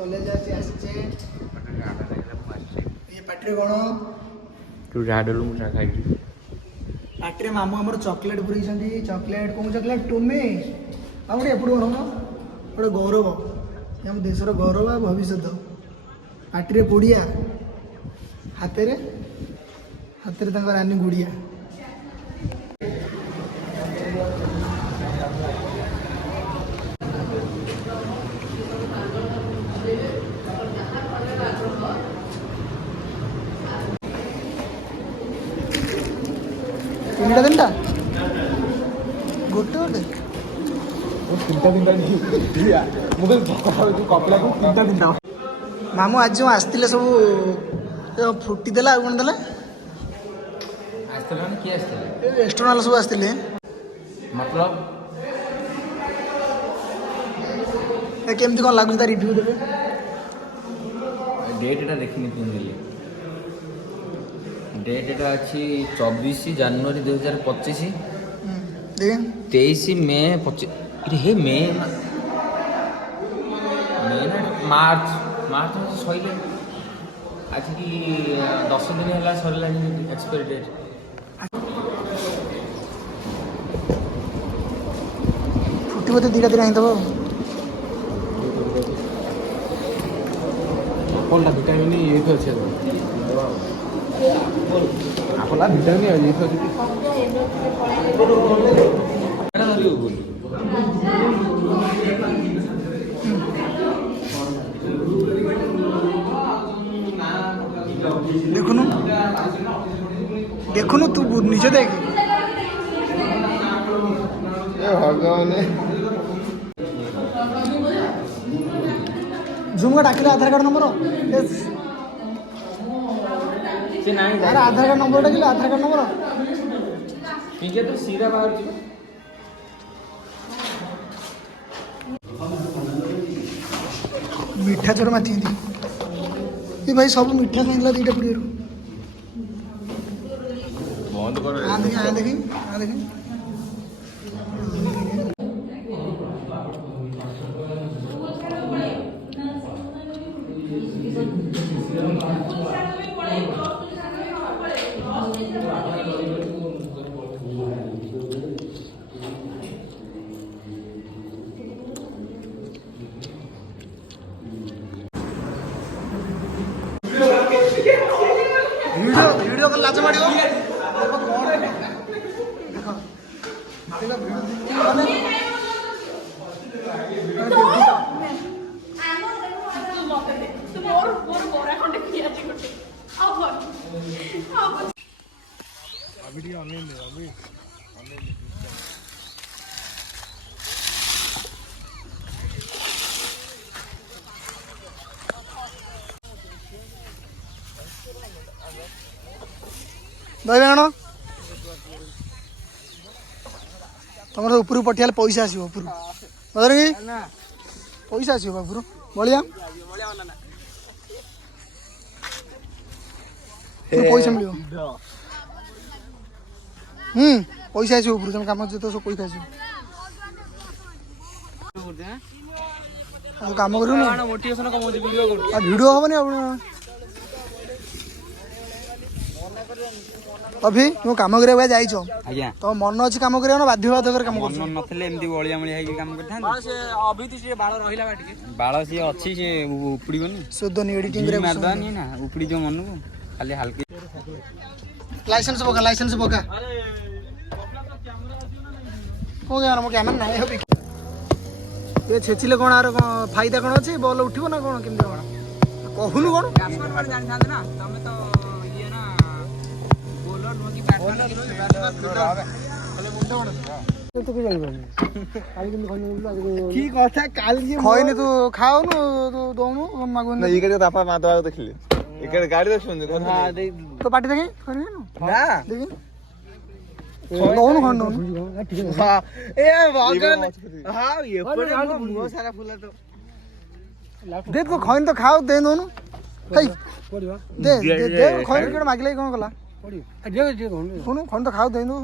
college आसे ये party कौन तू झाडलू मुझा खाई पार्टी मामू आमर चॉकलेट पूरी चॉकलेट कौन चॉकलेट टुमे आ गोटे एपट कौन गोटे गौरव आम देशर गौरव आ भविष्य पार्टी पुड़िया हाथ रानी गुड़िया तीन दिन गोटे गोटे मामू आज जो आसते सब फुटी देला कौन देला एक्सटर्नाल सब आसते मतलब केमती कौन लगुच रिव्यू देवे डेट एटा देखनी पिंधली डेट एटा अच्छी 24 जनवरी 2025 23 मे 25 हे मे मार्च मार्च सैले आज की 10 दिन है सरला एक्सपायरी डेट फुटी बोते दीटा दिन आईदब आपलटा विटामिन ये अच्छे आपला विटामिन ये देखुनु देखुनु तू निजे देख भगवान झुम का डाकिले आधार कार्ड नंबर से नहीं यार आधार कार्ड नंबर डाकिले आधार कार्ड नंबर ठीक तो सीधा बाहर मीठा चोर माथी ये भाई सब मीठा खाइला दीटा पुड़ी बंद कर आ देखी वीडियो कर लाज मारियो दही बांगण तुम ऊपर पठिया पैसा आसो ऊपर बदल कि पैसा आसो ऊपर बलिया पैसा मिल पैसा आसो ऊपर तुम कम तो सब पैसा आसो कम कर भिड हेनी अभी तुम कम करा जाइछ तो मन अच्छी कम करा ना बाध्य बाधक काम कर मन नथिले एमती बलिया मलिया हेकी काम करथान से अभी तो से बाळ रहिला बाटिके बाळ से अछि से उपड़ीबनी सुदनी एडिटिंग रे मारदानी ना उपड़ी जो मन को खाली हल्के लाइसेंस बका को यार मो कैमरा नाही होबी ए छेचिले कोन आर फायदा कोन अछि बॉल उठिबो ना कोन केमती कोन कहूनु कोन बैट्समैन मार जानि थांदे ना तमे तो ये ना बॉलर होकी की कथा काल खइनी तू खाओनु तू दोनु मागुन नहीं इकडे तापा मादवा देखले इकडे गाडी देखुन हां दे तो पार्टी देखि खइनी ना देखि दोनु खंड दोनु हां ए भगन हां ये पर मुंह सारा फुला तो दे तो खइनी तो खाओ दे दोनु खाई दे दे दे खइनी केड मागले कोन कला पड़ी दे दे कोन खंड तो खाओ दे दो